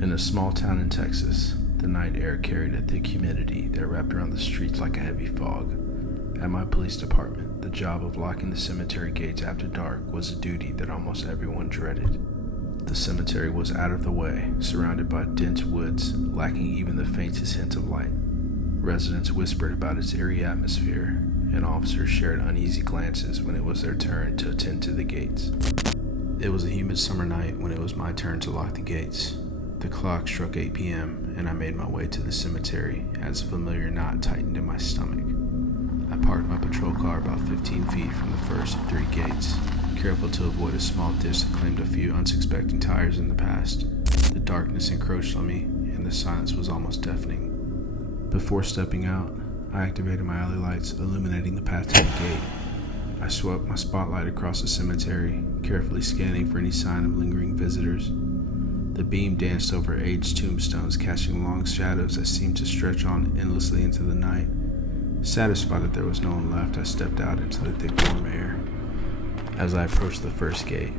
In a small town in Texas, the night air carried a thick humidity that wrapped around the streets like a heavy fog. At my police department, the job of locking the cemetery gates after dark was a duty that almost everyone dreaded. The cemetery was out of the way, surrounded by dense woods, lacking even the faintest hint of light. Residents whispered about its eerie atmosphere, and officers shared uneasy glances when it was their turn to attend to the gates. It was a humid summer night when it was my turn to lock the gates. The clock struck 8 p.m., and I made my way to the cemetery as a familiar knot tightened in my stomach. I parked my patrol car about 15 feet from the first of 3 gates, careful to avoid a small ditch that claimed a few unsuspecting tires in the past. The darkness encroached on me, and the silence was almost deafening. Before stepping out, I activated my alley lights, illuminating the path to the gate. I swept my spotlight across the cemetery, carefully scanning for any sign of lingering visitors. The beam danced over aged tombstones, casting long shadows that seemed to stretch on endlessly into the night. Satisfied that there was no one left, I stepped out into the thick warm air. As I approached the first gate,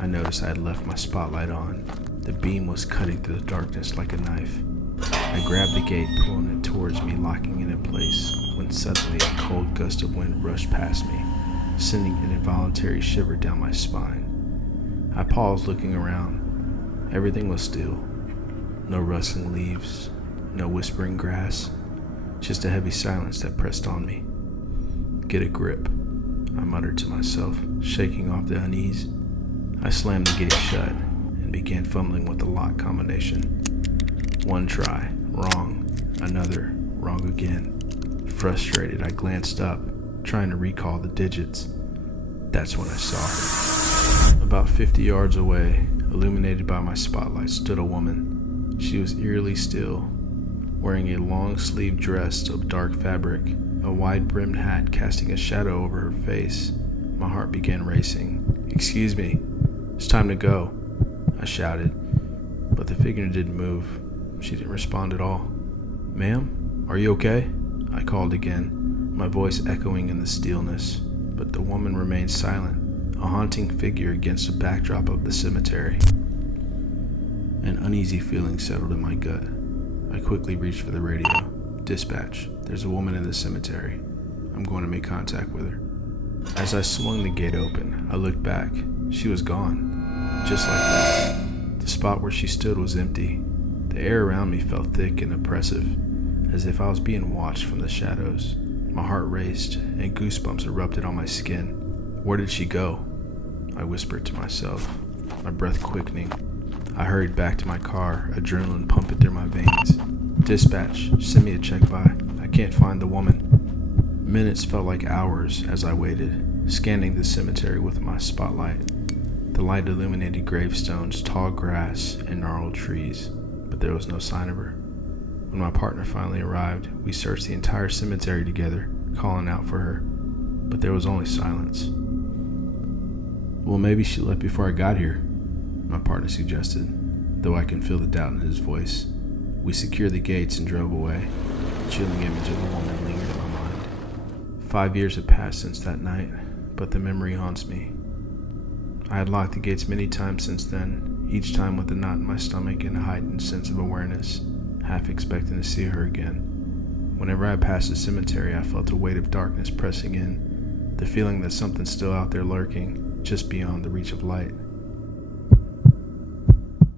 I noticed I had left my spotlight on. The beam was cutting through the darkness like a knife. I grabbed the gate, pulling it towards me, locking it in place, when suddenly a cold gust of wind rushed past me, sending an involuntary shiver down my spine. I paused, looking around. Everything was still. No rustling leaves, no whispering grass, just a heavy silence that pressed on me. "Get a grip," I muttered to myself, shaking off the unease. I slammed the gate shut and began fumbling with the lock combination. One try, wrong. Another, wrong again. Frustrated, I glanced up, trying to recall the digits. That's when I saw her. About 50 yards away, illuminated by my spotlight, stood a woman. She was eerily still, wearing a long-sleeved dress of dark fabric, a wide-brimmed hat casting a shadow over her face. My heart began racing. "Excuse me, it's time to go," I shouted, but the figure didn't move. She didn't respond at all. "Ma'am, are you okay?" I called again, my voice echoing in the stillness, but the woman remained silent, a haunting figure against the backdrop of the cemetery. An uneasy feeling settled in my gut. I quickly reached for the radio. "Dispatch, there's a woman in the cemetery. I'm going to make contact with her." As I swung the gate open, I looked back. She was gone, just like that. The spot where she stood was empty. The air around me felt thick and oppressive, as if I was being watched from the shadows. My heart raced, and goosebumps erupted on my skin. "Where did she go?" I whispered to myself, my breath quickening. I hurried back to my car, adrenaline pumping through my veins. "Dispatch, send me a check by. I can't find the woman." Minutes felt like hours as I waited, scanning the cemetery with my spotlight. The light illuminated gravestones, tall grass, and gnarled trees, but there was no sign of her. When my partner finally arrived, we searched the entire cemetery together, calling out for her, but there was only silence. "Well, maybe she left before I got here," my partner suggested, though I can feel the doubt in his voice. We secured the gates and drove away. The chilling image of the woman lingered in my mind. 5 years had passed since that night, but the memory haunts me. I had locked the gates many times since then, each time with a knot in my stomach and a heightened sense of awareness, half expecting to see her again. Whenever I passed the cemetery, I felt a weight of darkness pressing in, the feeling that something's still out there lurking, just beyond the reach of light.